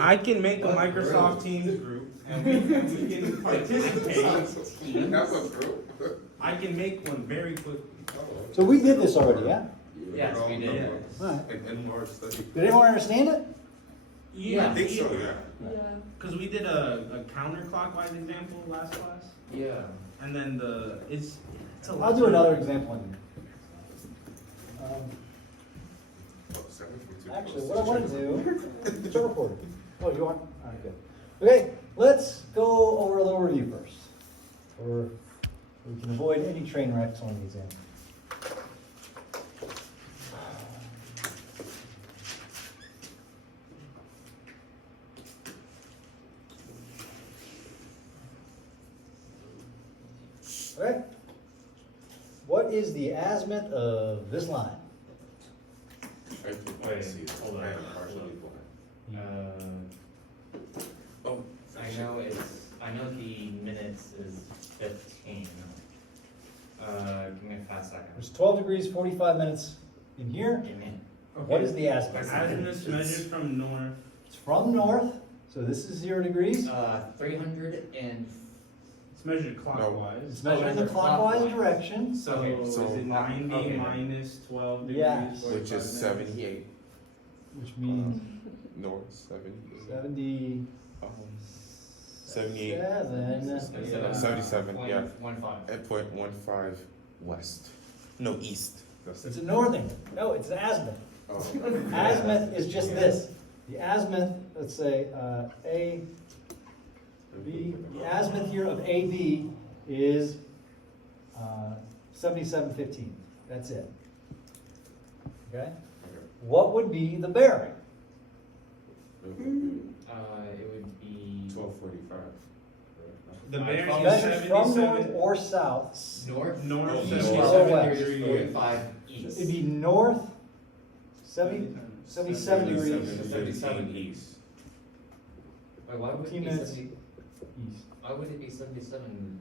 I can make a Microsoft Teams group and we can participate. That's a group. I can make one very quickly. So we did this already, yeah? Yes, we did. Alright. And more study. Did anyone understand it? I think so, yeah. Yeah. Because we did a counterclockwise example last class, Yeah. and then it's a lot. I'll do another example on you. Oh, 7.2. Actually, what I want to do, it's a recording. Oh, you want? Alright, good. Okay, let's go over a little review first. Or we can avoid any train wrecks on the exam. Okay. What is the azimuth of this line? I think I Wait, see it. hold on, I am hold partially blind. Oh, I know the minutes is 15. Give me a fast second. There's 12 degrees, 45 minutes in here. Give me. What is the azimuth? Azimuth measured from north. It's from north, so this is 0 degrees. 300 and It's measured clockwise. It's measured in the Clockwise. clockwise direction. So, Okay, so- is it 90 okay. minus 12 degrees? Yes. 45 which is minutes? 78 Which means north, 70. 70. 78. 77, yeah. 1.15. At 0.15 west. No, east. That's It's it. a northing. No, it's an azimuth. Oh. Azimuth is just this. The azimuth, let's say A, B, the azimuth here of AB is 7715. That's it. Okay? What would be the bearing? It would be 1245. The bearing is Measured from north 77. or south. north, North, east, 77 west. degrees. 45 east. It'd be north 77 degrees 77 east. Wait, why would it 15 be minutes 70? east. Why would it be 77?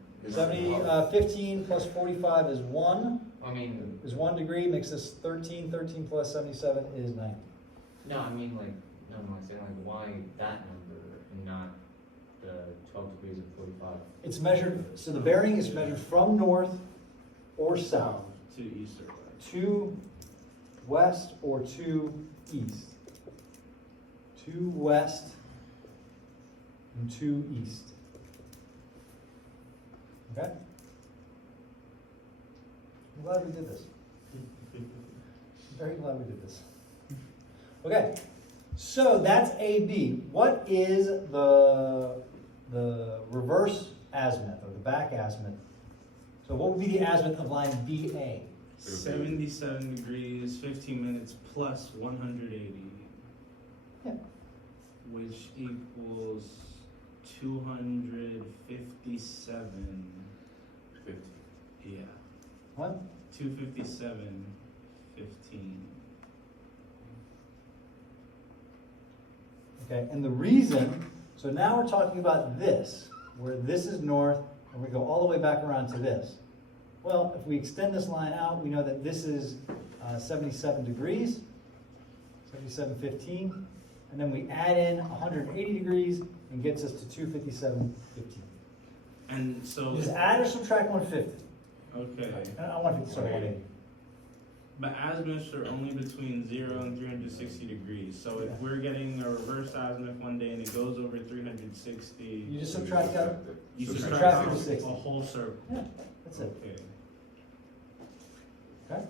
15 plus 45 is 1. I mean, Is 1 degree, makes this 13. 13 plus 77 is 90. no, I mean like, no, I'm saying like, why that number and not the 12 degrees and 45? It's measured, so the bearing is measured from north or south To east or west. to west or to east. To west and to east. Okay? I'm glad we did this. Very glad we did this. Okay, so that's AB. What is the reverse azimuth or the back azimuth? So what would be the azimuth of line BA? 77 degrees, 15 minutes plus 180. Yeah. Which equals 257. 50. Yeah. What? 257, 15. Okay, and the reason, so now we're talking about this, where this is north, and we go all the way back around to this. Well, if we extend this line out, we know that this is 77 degrees, 77.15, and then we add in 180 degrees and gets us to 257.15. And so, Just add or subtract 150. okay. I want 50, sorry, 180. But azimuths are only between 0 and 360 degrees. So if Yeah. we're getting a reverse azimuth one day and it goes over 360, You just subtract out, you subtract subtract from a 60. whole circle. yeah, that's it, Okay. okay?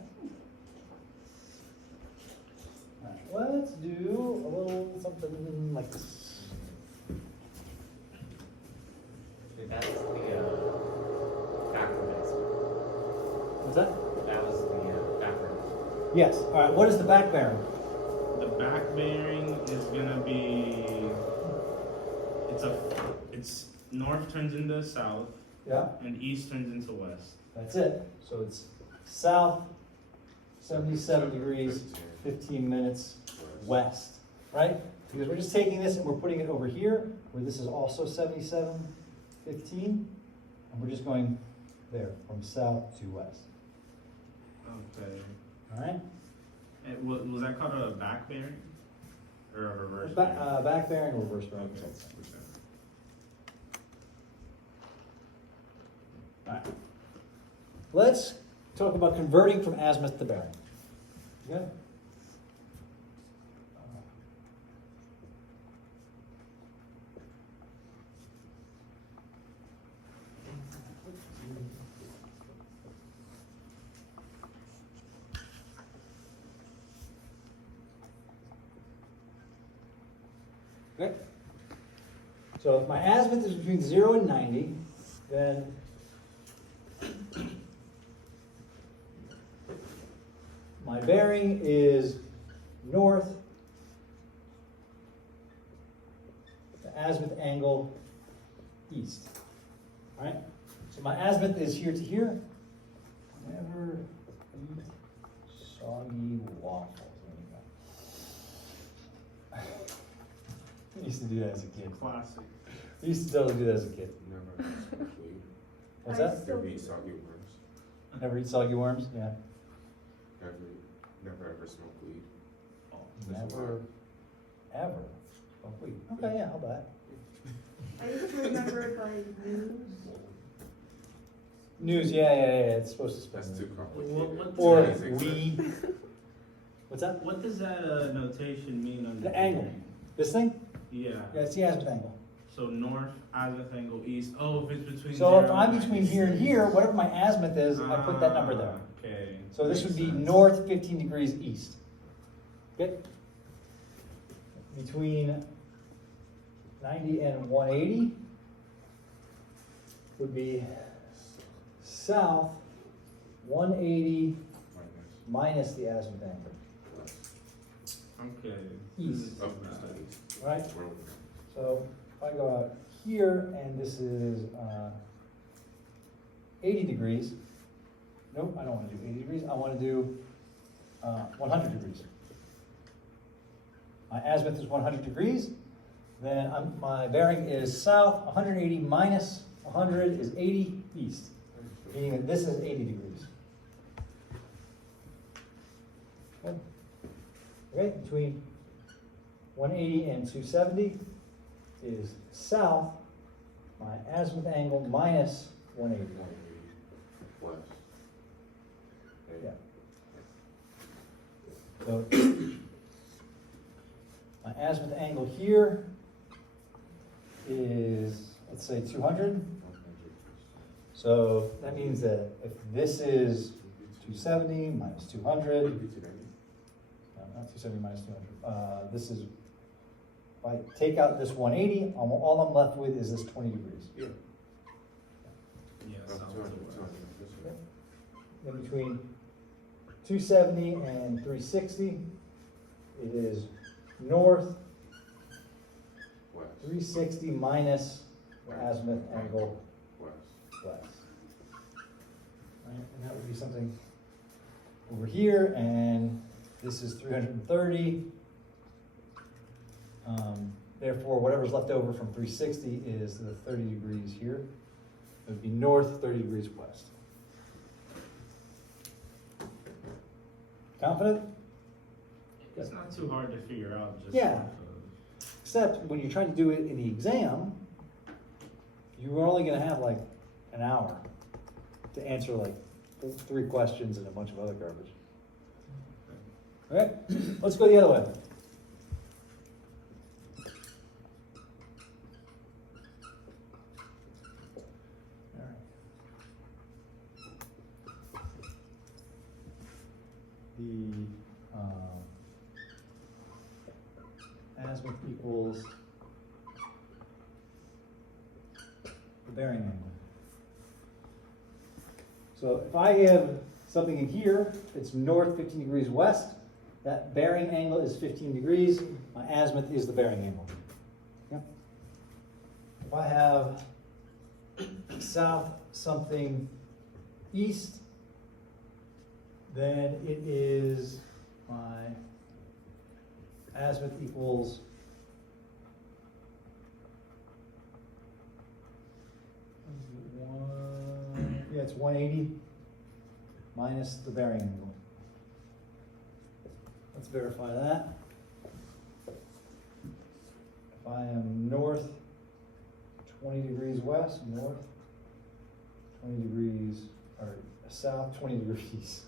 Alright, let's do a little something like this. That's the backward aspect. What's that? That was the backward. Yes, alright, what is the back bearing? The back bearing is gonna be, it's north turns into south Yeah, and east turns into west. that's it. So it's south, 77 degrees, 15 minutes west, right? Because we're just taking this and we're putting it over here, where this is also 77, 15, and we're just going there, from south to west, Okay. all right? Was that called a back bearing? or a reverse Back, bearing? back bearing or reverse bearing. Alright. Let's talk about converting from azimuth to bearing. Okay? Okay? So if my azimuth is between 0 and 90, then my bearing is north, the azimuth angle east. All right? So my azimuth is here to here. Never eat soggy waffles. There you go. I used to do that as a kid. Classic. I used to totally do that as a kid. Never had smoked weed. What's I that? still Never do. eat soggy worms. Never eat soggy worms? Yeah. Never ever smoked weed. Never, ever. Oh, wait. Okay, yeah, I'll buy it. I used to remember it by news. News, yeah, it's supposed to spell That's it. too complicated. What- Or It's amazing, but- we. What's that? What does that notation mean on The angle. This thing? Yeah. Yeah, it's the azimuth angle. So north, azimuth angle, east. Oh, if it's between. So if 0 I'm and between 90. here and here, whatever my azimuth is, I put that number there. Okay. So this would Makes be sense. north 15 degrees east. Good? Between 90 and 180 would be south 180 minus the azimuth angle, Okay. East. Oh, that's east. right? Where we go? So if I go out here and this is 80 degrees, nope, I don't want to do 80 degrees, I want to do 100 degrees. My azimuth is 100 degrees, then my bearing is south, 180 minus 100 is 80 east, meaning that this is 80 degrees. Good. Okay, between 180 and 270 is south, my azimuth angle minus 180. West. Yeah. So my azimuth angle here is, let's say 200. So that means that if this is 270 minus 200, no, not 270 minus 200, this is, if I take out this 180, all I'm left with is this 20 degrees. Yeah. Yeah, Oh, south 200, to west. 200, this way. Then between 270 and 360, it is north, West. 360 minus the azimuth angle West. west. Right, and that would be something over here, and this is 330. Therefore, whatever's left over from 360 is the 30 degrees here. It would be north, 30 degrees west. Confident? It's not too hard to figure out. Just Yeah. off of- Except when you're trying to do it in the exam, you're only gonna have like an hour to answer like 3 questions and a bunch of other garbage. Okay, let's go the other way. All right. The azimuth equals the bearing angle. So if I have something in here, it's north 15 degrees west, that bearing angle is 15 degrees, my azimuth is the bearing angle. Yep. If I have south something east, then it is my azimuth equals yeah, it's 180 minus the bearing angle. Let's verify that. degrees west, north, 20 degrees, or south, 20 degrees.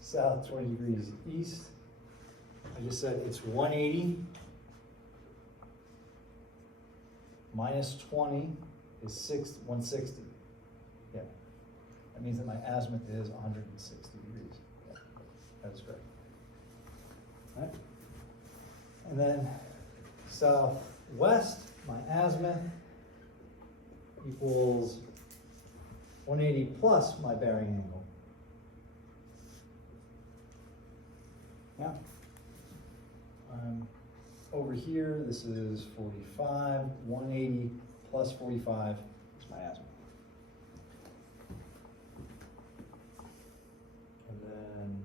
South, 20 degrees east. I just said it's 180 minus 20 is 160. Yeah. That means that my azimuth is 160 degrees. Yeah, that's correct. All right. And then southwest, my azimuth equals 180 plus my bearing angle. Now, over here, this is 45, 180 plus 45 is my azimuth. And then,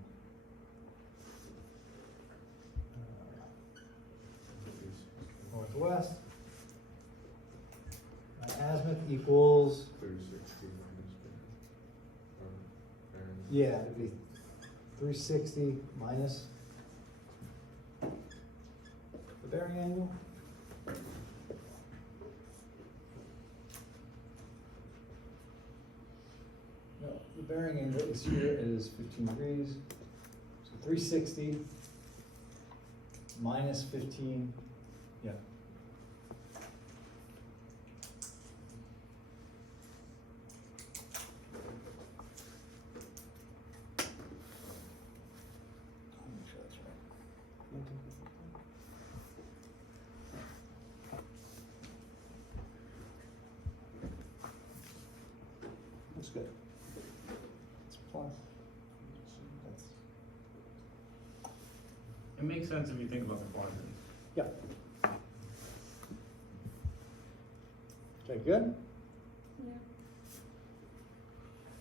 northwest, my azimuth equals, 360 minus bearing. yeah, it'd be 360 minus the bearing angle. No, the bearing angle is here is 15 degrees. So 360 minus 15, yeah. Make sure that's right. Looks good. It's plus. That's, It makes sense if you think about the quadrant. yeah. Okay, good? Yeah.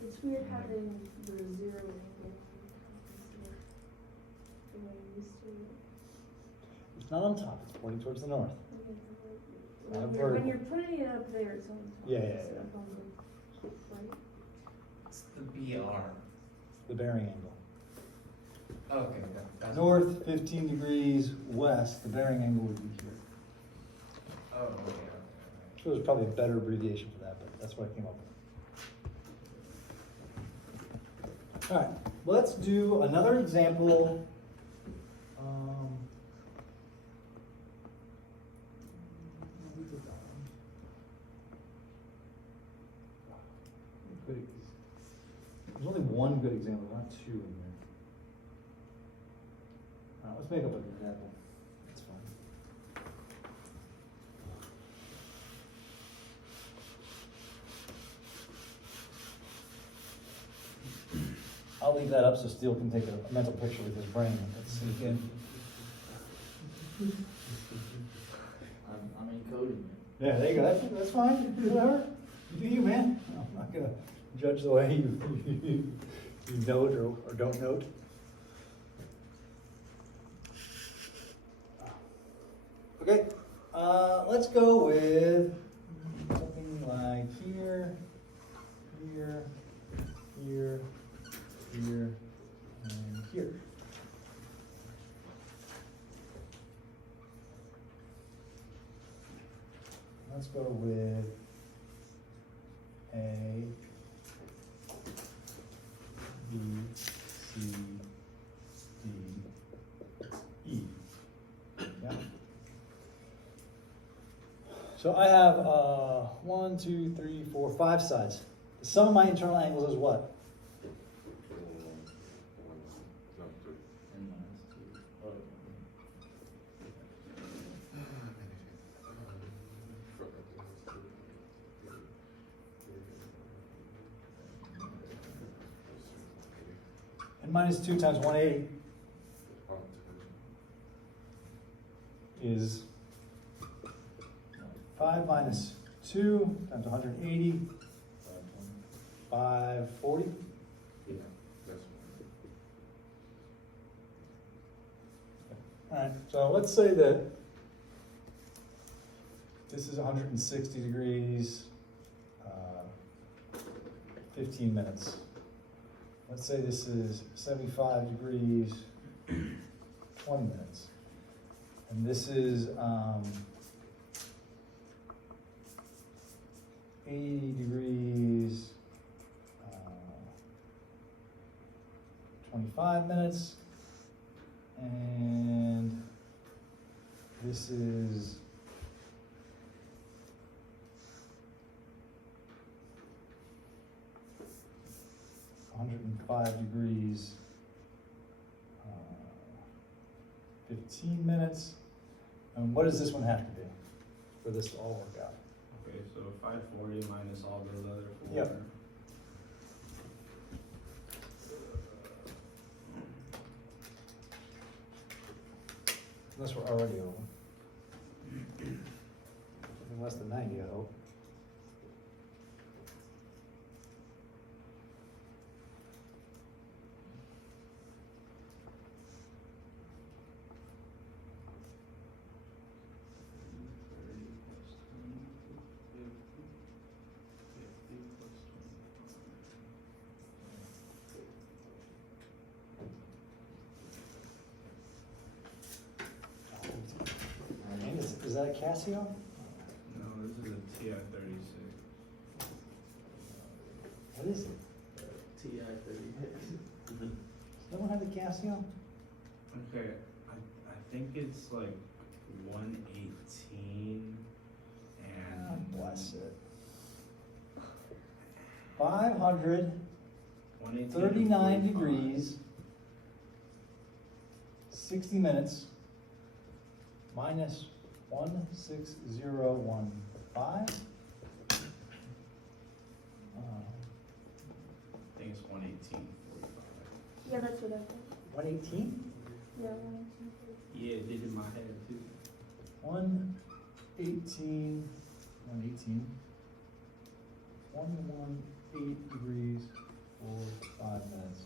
It's weird having the zero angle instead of the way I'm used to it. It's not on top, it's pointing towards the north. Not When vertical. you're putting it up there, it's on top. Yeah, yeah, It's yeah. up on the right. It's the BR. The bearing angle. Okay, that's. North 15 degrees west, the bearing angle would be here. Oh, okay, okay, So there's probably a better abbreviation for that, but that's what I came up with. All right, let's do another example. We did that one. Good. There's only one good example, not two in there. All right, let's make up an example. That's fine. I'll leave that up so Steele can take a mental picture with his brain. Let's sink in. I'm encoding it. Yeah, there you go. That's fine. Whatever. You do you, man. I'm not gonna judge the way you note or don't note. Okay, let's go with something like here, here, here, here, and here. Let's go with A, B, C, D, E. Yeah. So I have 1, 2, 3, 4, 5 sides. The sum of my internal angles is what? No, 3. N minus 2. Oh, N minus 2 times 180 is 5 minus 2 times 180, 540. Yeah, that's All right, so let's say that this is 160 degrees, 15 minutes. Let's say this is 75 degrees, 20 minutes. And this is 80 degrees, 25 minutes. And this is 105 degrees, 15 minutes. And what does this one have to be for this to all work out? Okay, so 540 minus all those other four. Yep. Unless we're already over. Something less than 90, I hope. And is that a Casio? No, this is a TI-36. What is it? TI-36. Does no one have a Casio? Okay, I think it's like 118 and. God bless it. 539 118 and 45. degrees, 60 minutes, minus 16015. I think it's 118.45. Yeah, that's what I thought. 118? Yeah, 1, 2, 3. Yeah, it did in my head too. 118, 118 degrees for 5 minutes.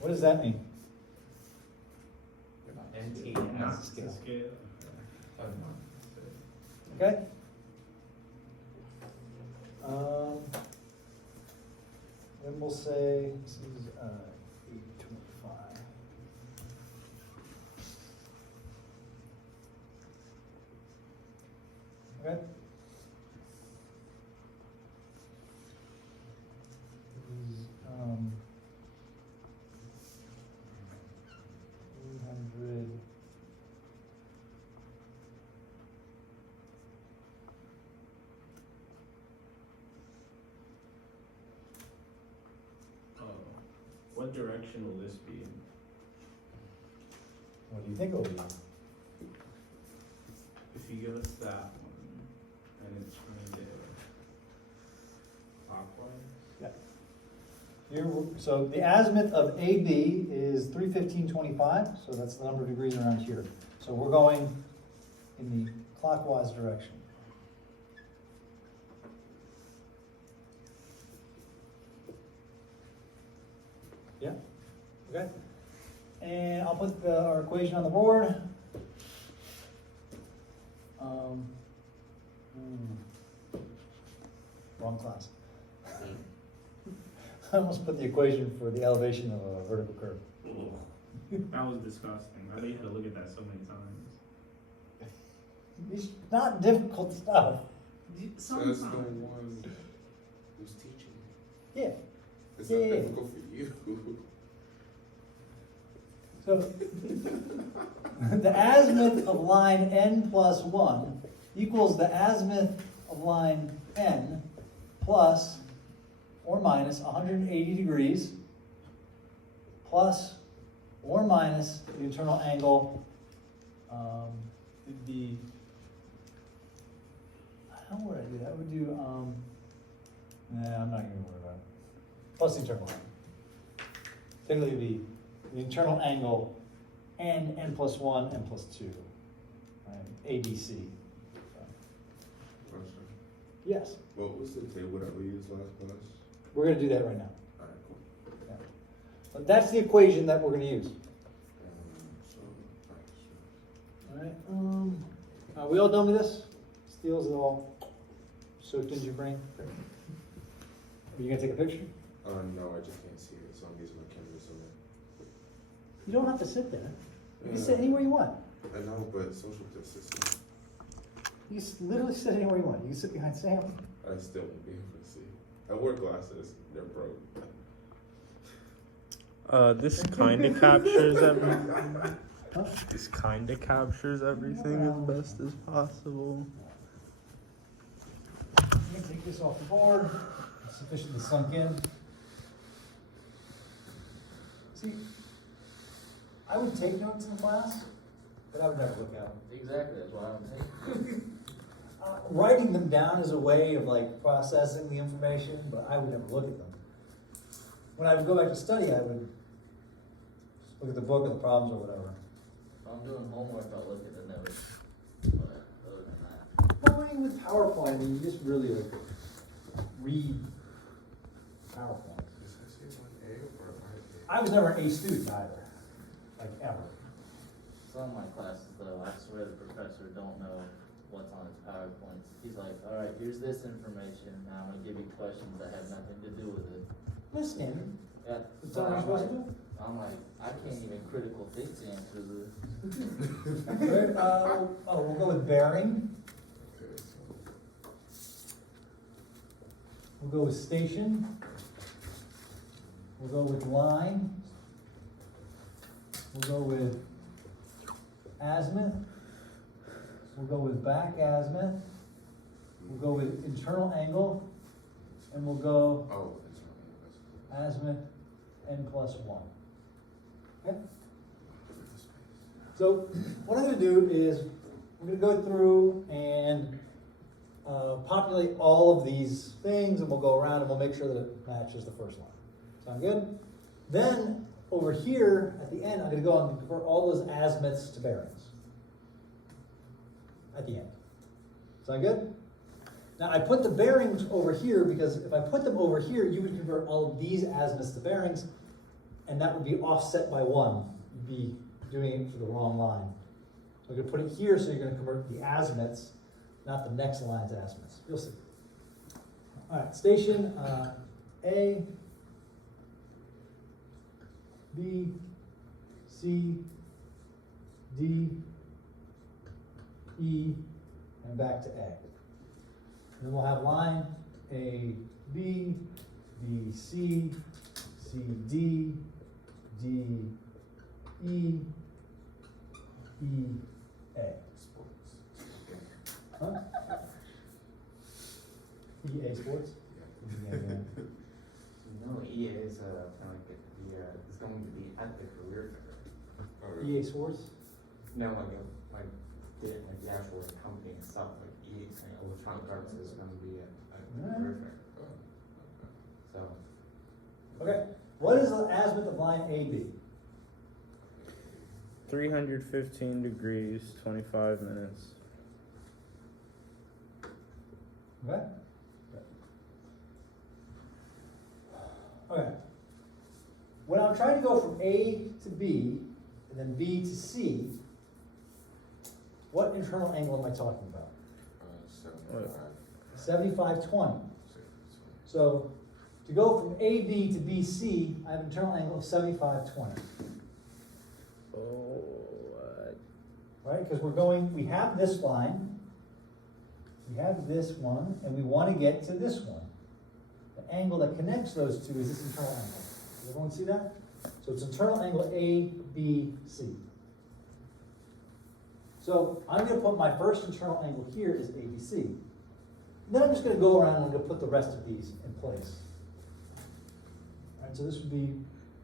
What does that mean? NT, Not It's scale. a scale. Okay? Then we'll say, this is 825. Okay? This is, 300. Oh, what direction will this be? What do you think it will be? If you give us that one, and it's turned it clockwise? Here, so the azimuth of AB is 315.25, so that's the number of degrees around here. So we're going in the clockwise direction. Yeah, okay. And I'll put our equation on the board. Wrong class. I almost put the equation for the elevation of a vertical curve. That was disgusting. I had to look at that so many times. It's not difficult stuff. That's the one who's teaching. Yeah. It's Yeah, not yeah. difficult for you. So the azimuth of line n plus 1 equals the azimuth of line n plus or minus 180 degrees plus or minus the internal angle. It'd be, how would I do that? I would do, nah, I'm not gonna worry about it. Plus the internal angle. Technically it'd be the internal angle n plus 1, n plus 2, right? ABC. Question. Yes, What was the table that we used last class? we're gonna do that right now. Alright, cool. Yeah. But that's the equation that we're gonna use. Alright, Are we all done with this? Steel's all soaked into your brain? Are you gonna take a picture? no, I just can't see it, so I'm using my camera zoom in. You don't have to sit there. You can Yeah. sit anywhere you want. I know, but social distancing. You literally sit anywhere you want. You can sit behind Sam. I still won't be able to see. I wear glasses. They're broke. This kinda captures everything. Huh? This kinda captures everything as best as possible. I'm gonna take this off the board. It's sufficiently sunk in. See, I would take notes in class, but I would never look at them. Exactly, that's why I'm saying. Writing them down is a way of like processing the information, but I would never look at them. When I would go back to study, I would just look at the book or the problems or whatever. If I'm doing homework, I'll look at the notes. But other than that. Well, I mean, with PowerPoint, I mean, you just really like read PowerPoint. Does that say 1A or I was never an A student either, like ever. Some of my classes though, I swear the professor don't know what's on his PowerPoints. He's like, all right, here's this information, now I'm gonna give you questions that have nothing to do with it. That's standard. Yeah. That's all you're supposed to do. I'm like, I can't even critical think answer this. Right, we'll go with bearing. Okay, so We'll go with station. We'll go with line. We'll go with azimuth. We'll go with back azimuth. We'll go with internal angle. And we'll go oh, that's azimuth n+1. Okay? So what I'm gonna do is we're gonna go through and populate all of these things, and we'll go around and we'll make sure that it matches the first line. Sound good? Then over here at the end, I'm gonna go and convert all those azimuths to bearings. At the end. Sound good? Now I put the bearings over here because if I put them over here, you would convert all of these azimuths to bearings, and that would be offset by 1. You'd be doing it for the wrong line. So I'm gonna put it here, so you're gonna convert the azimuths, not the next line's azimuths. You'll see. All right, station A, B, C, D, E, and back to A. Then we'll have line A, B, B, C, C, D, D, E, E, A. sports. Huh? EA Sports? Yeah, yeah. No, EA is kind of like it's going to be at the career fair. Oh, really? EA Sports? No, like the actual company itself, like EA, Electronic Arts is going to be at the career fair. Oh, okay. So Okay, what is the azimuth of line AB? 315 degrees, 25 minutes. Okay? Okay. When I'm trying to go from A to B, and then B to C, what internal angle am I talking about? 75. 75/20. So to go from AB to BC, I have an internal angle of 75/20. Oh, Right? Because we have this line, we have this one, and we want to get to this one. The angle that connects those two is this internal angle. Does everyone see that? So it's internal angle ABC. So I'm going to put my first internal angle here as ABC. Then I'm just going to go around and I'm going to put the rest of these in place. All right, so this would be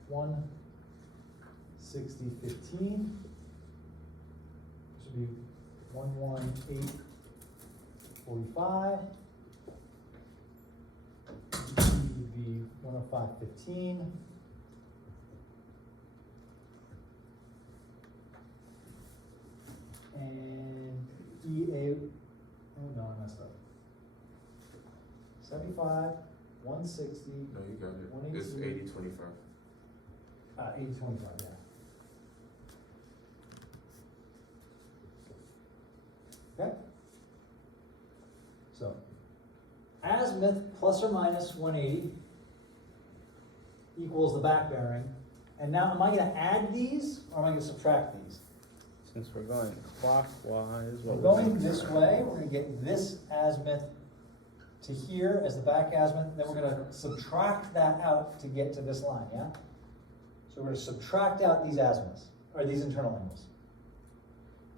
160, 15. This would be 118, 45. This would be 105, 15. And EA, oh no, I messed up. 75, 160, No, you got it. 118. It's 80-25. 80, 25, yeah. Okay? So, azimuth plus or minus 180 equals the back bearing. And now, am I going to add these or am I going to subtract these? it's Since we're going clockwise, We're what going would this way, we're gonna get this azimuth to here as the back azimuth, then we're gonna subtract that out to get to this line, yeah? So we're gonna subtract out these azimuths, or these internal angles.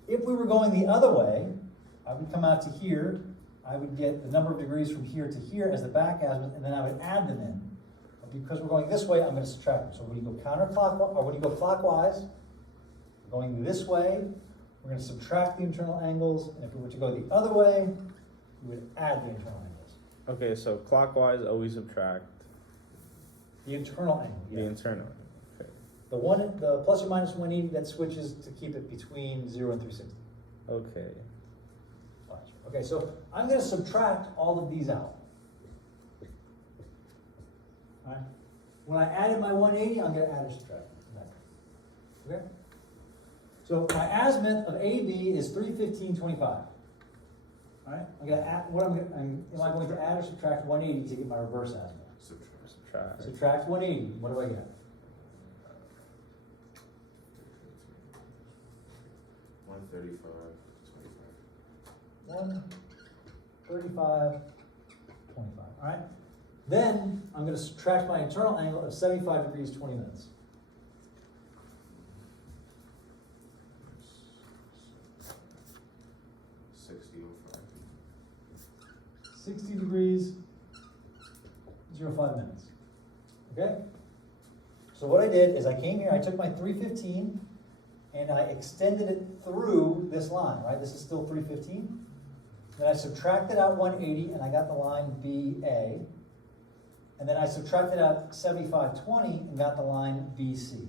If we were going the other way, I would come out to here, I would get the number of degrees from here to here as the back azimuth, and then I would add them in. But because we're going this way, I'm gonna subtract them. So when you go counterclockwise, or when you go clockwise, going this way, we're gonna subtract the internal angles, and if we were to go the other way, we would add the internal angles. Okay, so clockwise always subtract The internal angle, the yeah. internal. Okay. The plus or minus 180, that switches to keep it between 0 and 360. Okay. Watch. Okay, so I'm gonna subtract all of these out. All right? When I added my 180, I'm gonna add or subtract. Okay? So my azimuth of AB is 315.25. All right? I'm gonna add, am I going to add or subtract 180 to get my reverse azimuth? Subtract. Subtract 180, what do I get? 135.25. All right? Then I'm going to subtract my internal angle of 75 degrees 20 minutes. $60 degrees, 05 minutes. Okay? So what I did is I came here, I took my 315 and I extended it through this line, right? This is still 315. Then I subtracted out 180 and I got the line BA. And then I subtracted out 7520 and got the line BC.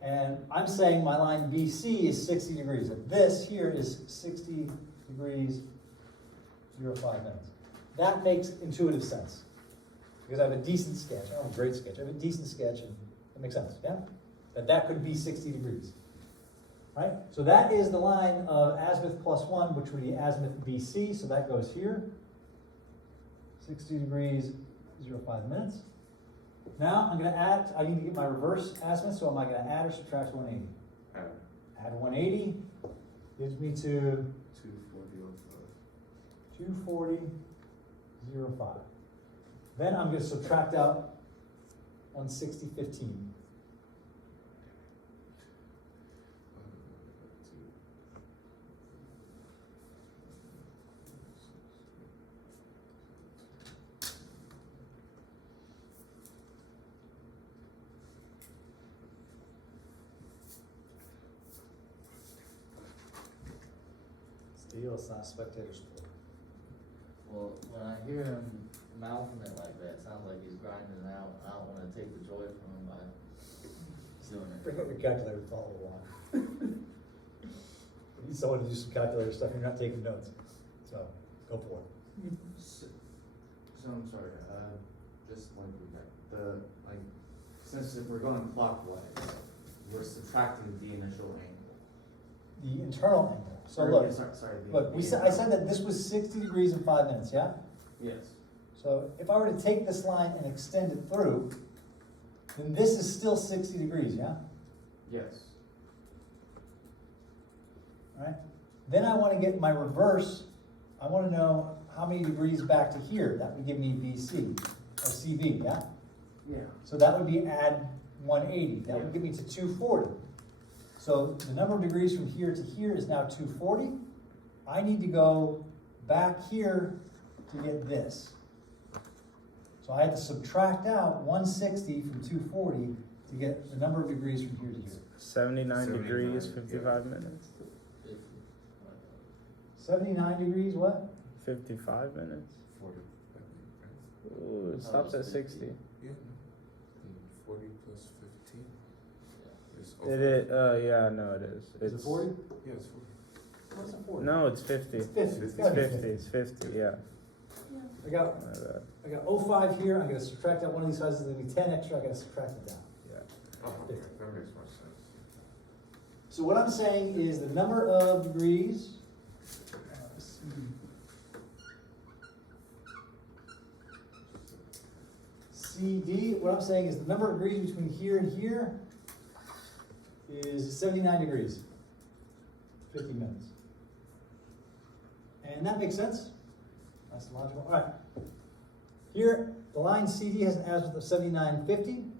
And I'm saying my line BC is 60 degrees. This here is 60 degrees, 05 minutes. That makes intuitive sense. Because I have a decent sketch, I don't have a great sketch, I have a decent sketch and it makes sense, yeah? That could be 60 degrees. Right? So that is the line of azimuth plus 1, which would be azimuth BC, so that goes here. 60 degrees, 05 minutes. Now I'm going to add, I need to get my reverse azimuth, so am I going to add or subtract 180? Add 180 gives me to 240.05. Then I'm going to subtract out 160.15. It's not a spectator sport. Well, when I hear him mouthing it like that, it sounds like he's grinding it out. I don't wanna take the joy from him by doing it. Bring up your calculator and follow along. You need someone to do some calculator stuff, you're not taking notes. So, go for it. So I'm sorry, just like since if we're going clockwise, we're subtracting the initial angle. The internal angle. So Or, look, yeah, sorry, look, I said that this was 60 degrees in 5 minutes, yeah? Yes. So if I were to take this line and extend it through, then this is still 60 degrees, yeah? Yes. All right? Then I want to get my reverse. I want to know how many degrees back to here. That would give me BC, or CV, yeah? Yeah. So that would be add 180. That would get me to 240. So the number of degrees from here to here is now 240. I need to go back here to get this. So I had to subtract out 160 from 240 to get the number of degrees from here to here. 79 degrees, 55 minutes. 79 degrees, what? 55 minutes. 40. Ooh, it stops at 60. Yeah. 40 plus 15. Yeah, no, it is. Is it 40? Yeah, it's 40. What's it 40? No, it's 50. It's 50. It's It's gotta be 50, it's 50, yeah. I got 05 here, I'm gonna subtract out one of these sizes, there'll be 10 extra, I gotta subtract it down. Oh, okay, that makes more sense. So what I'm saying is the number of degrees, CD, what I'm saying is the number of degrees between here and here is 79 degrees, 50 minutes. And that makes sense. That's logical. All right. Here, the line CD has an azimuth of 79.50. Am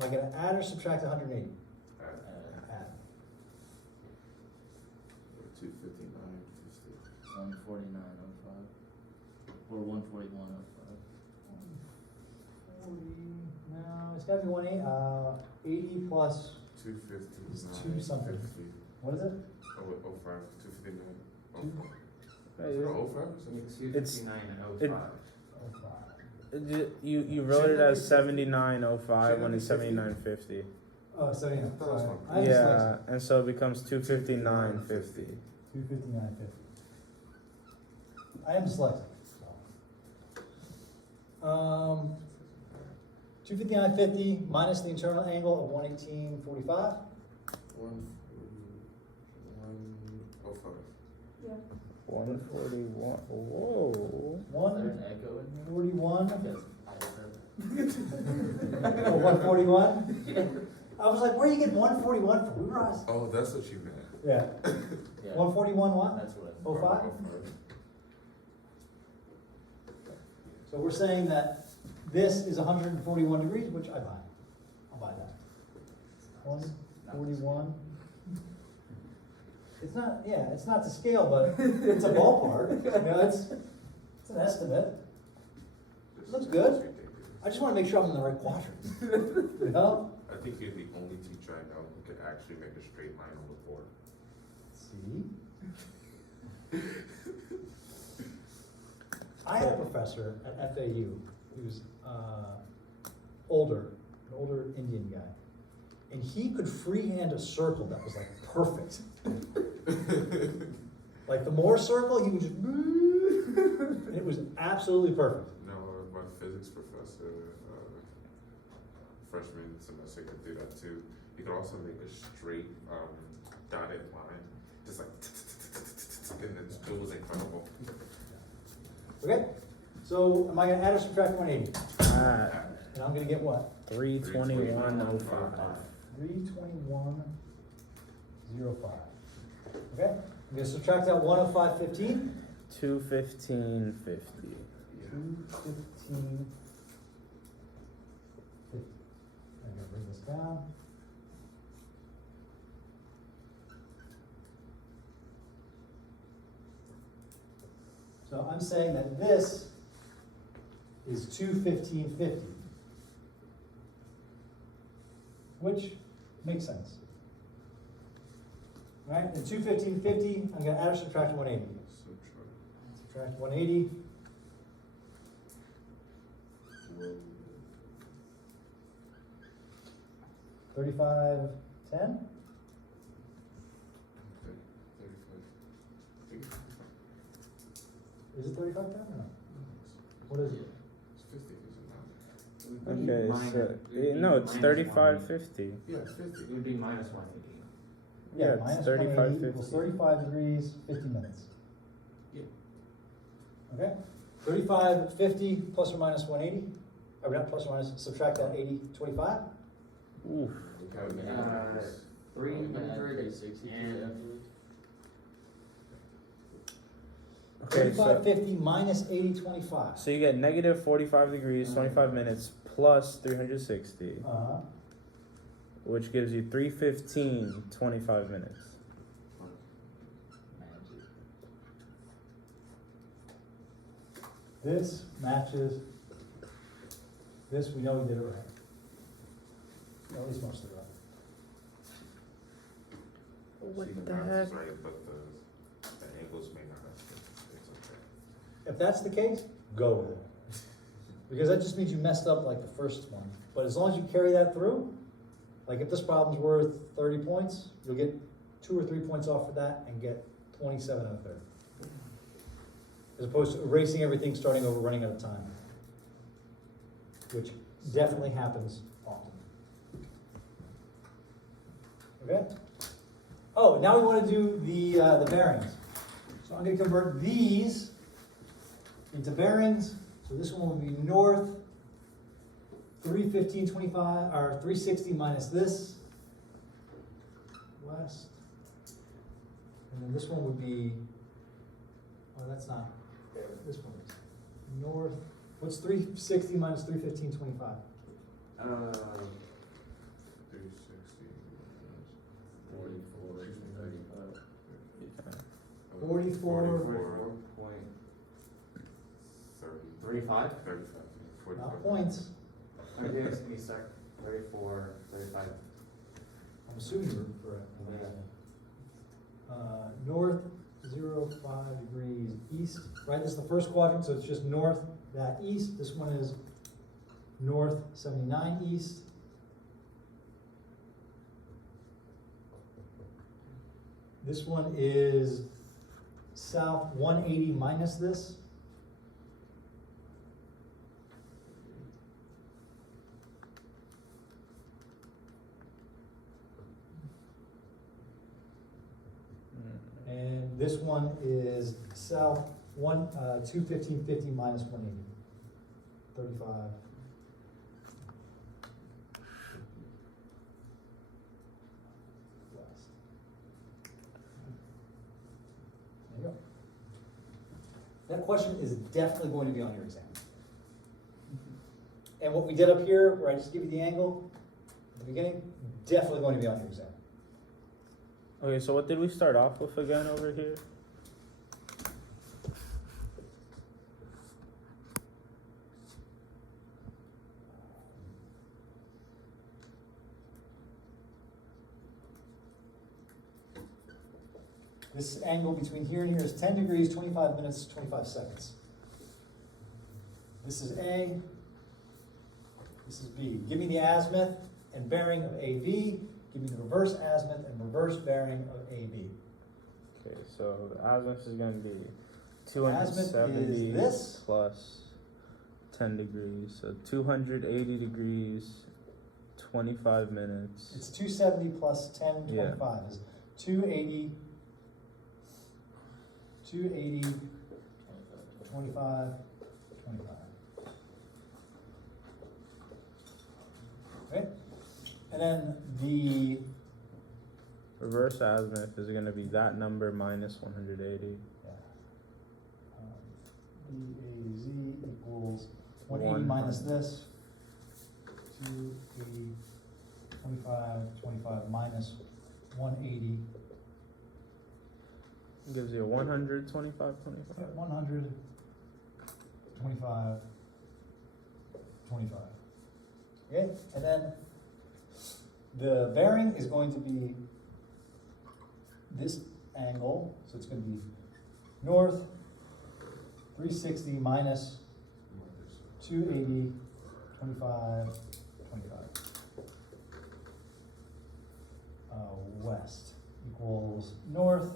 I going to add or subtract 180? Add. 259.50. 149.05. Or 141.05. 40, no, it's got to be 80 plus, 259. It's two something. 50. what is it? Oh, wait, 05, 259. Two- 05. Is it 05? It's 259 and it- 05. Oh, five. You wrote it as 79.05 when it's 79.50. Oh, 79. That was Sorry. fine. I'm Yeah, dyslexic. and so it becomes 259.50. 259.50. I am dyslexic. So. 259.50 minus the internal angle of 118.45. 105. Yeah. 141. Whoa. Is there an echo in here? 141. Because I heard it. Oh, 141? I was like, where are you getting 141 from? We were on. Oh, that's what you meant. Yeah. Yeah, 141 what? that's what. 05? So we're saying that this is 141 degrees, which I buy. I'll buy that. 141. It's not, yeah, it's not to scale, but it's a ballpark. You know, it's an estimate. Looks good. I just want to make sure I'm in the right quadrant. You know? I think you're the only teacher I know who can actually make a straight line on the board. See? I had a professor at FAU, he was older, an older Indian guy, and he could freehand a circle that was like perfect. Like the Moore circle, he would just, and it was absolutely perfect. No, my physics professor, freshman semester, could do that too. He could also make a straight dotted line, just like, and it was incredible. Okay, so am I gonna add or subtract 180? At And I'm gonna get what? 321.05. 321.05. Okay, I'm gonna subtract out 105.15. 215.50. 215. I'm gonna bring this down. So I'm saying that this is 215.50, which makes sense. Right, and 215.50, I'm gonna add or subtract 180. Subtract 180. Whoa. 35.10. Is it 35.10 or no? What is it? It's 50, is it not? Okay, so no, it's 35.50. Yeah, it's 50. It would be minus 180. Yeah, minus it's 180 equals 35.50. 35 degrees, 50 minutes. Yeah. Okay, 35.50 plus or minus 180, or not plus or minus, subtract that 80, 25? Oof. That would be Uh, nice. 360 and- afterwards. Okay, so 35.50 minus 80.25. so you get negative 45 degrees, 25 minutes plus 360, Uh-huh. which gives you 315, 25 minutes. This matches, this, we know we did it right. Or at least most of it right. What See, the math is heck? right, but the angles may not have fit. It's okay. If that's the case, go with it. Because that just means you messed up like the first one. But as long as you carry that through, like if this problem's worth 30 points, you'll get 2 or 3 points off for that and get 27 out of 30. As opposed to erasing everything, starting over, running out of time. Which definitely happens often. Okay? Oh, now we want to do the bearings. So I'm going to convert these into bearings. So this one will be north, 315.25, or 360 minus this. west. And then this one would be, oh, that's not, this one is north. What's 360 minus 315, 25? 360. 44, 35. 44. 35? 35. Not points. Or give me a sec, 34, 35. I'm assuming you're correct. Yeah. North, 0.5 degrees east, right? This is the first quadrant, so it's just north, that east. This one is north 79 east. This one is south 180 minus this. And this one is south 215.50 minus 180. 35. West. There you go. That question is definitely going to be on your exam. And what we did up here, where I just give you the angle at the beginning, definitely going to be on your exam. Okay, so what did we start off with again over here? This angle between here and here is 10 degrees, 25 minutes, 25 seconds. This is A. This is B. Give me the azimuth and bearing of AB. Give me the reverse azimuth and reverse bearing of AB. Okay, so the azimuth is going to be Azimuth 270 is this. plus 10 degrees, so 280 degrees, 25 minutes. It's 270 plus 10, Yeah. 25 is 280, 25, 25. Okay? And then the Reverse azimuth is going to be that number minus 180. BAZ equals 180 minus this, 280, 25, 25 minus 180, Gives you 100, 25, 25. 100, 25, 25. Okay, and then the bearing is going to be this angle, so it's going to be north 360 minus 280, 25, 25. West equals north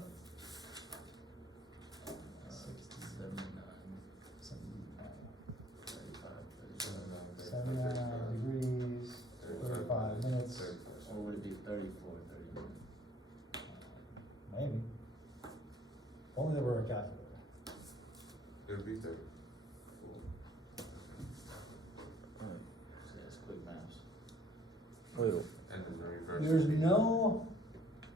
79 degrees, 35 minutes, Or would it be 34, 30 minutes? maybe. If only there were a calculator. It'll be 34. So that's quick math. Wait, And then the reverse. There's no,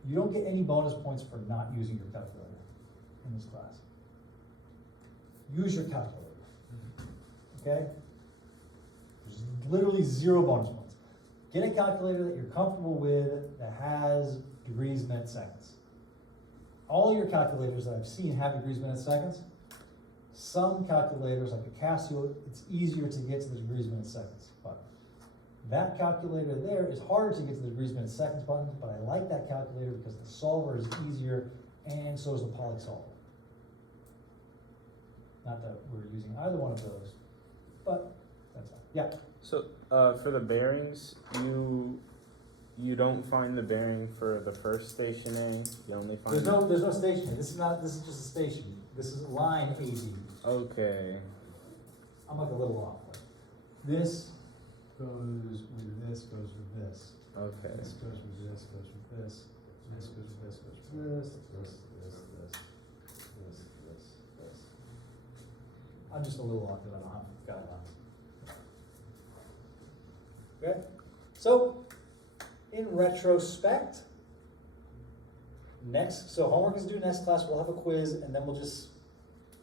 you don't get any bonus points for not using your calculator in this class. Use your calculator, okay? There's literally 0 bonus points. Get a calculator that you're comfortable with that has degrees, minutes, seconds. All your calculators that I've seen have degrees, minutes, seconds. Some calculators, like the Casio, it's easier to get to the degrees, minutes, seconds button. That calculator there is harder to get to the degrees, minutes, seconds button, but I like that calculator because the solver is easier and so is the poly solver. Not that we're using either one of those, but that's fine. Yeah. so for the bearings, you don't find the bearing for the first station A. You only find. There's no station. This is just a station. This is line AB. Okay. I'm like a little off. This goes with this, goes with this. Okay. This goes with this, goes with this. This goes with this, goes with this, this. I'm just a little off because I don't have guidelines. Okay? So, in retrospect, so homework is due next class, we'll have a quiz, and then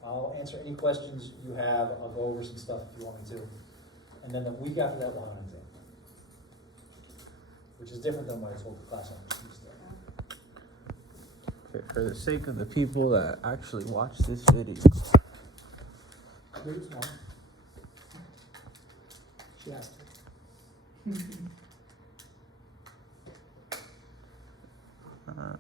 I'll answer any questions you have, I'll go over some stuff if you want me to. And then the week after that, we'll have an exam. Which is different than what I told the class on Tuesday. Okay, for the sake of the people that actually watch this video. Maybe tomorrow. She asked. Uh,